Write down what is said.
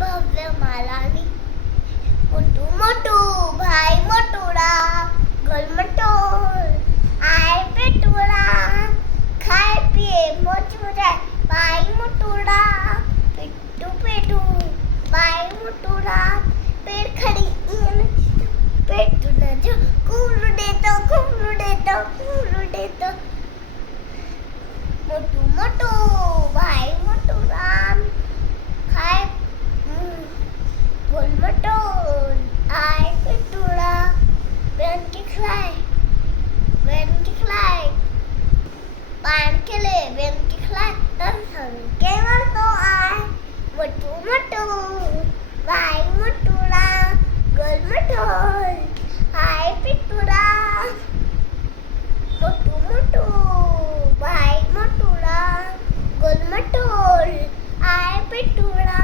भव्य मालानी. मोटू मोटू भाई मोटूड़ा, गोलमटोल आए पेटूड़ा, खाए पिए मोच मुझाए भाई मोटूड़ा, पिट्टू पेटू भाई मोटूड़ा, पेड़ खड़ी इन पेटू न जो कुमरू देतो मोटू मोटू भाई मोटूड़ा, खाए गोलमटोल आए पेटूड़ा, बेन की खिलाए पान के ले बेन की खिलाए तन हम केवल तो आए. मोटू मोटू भाई मोटूड़ा, गोलमटोल आए पेटूड़ा, मोटू मोटू भाई मोटूड़ा, गोलमटोल आए पेटूड़ा.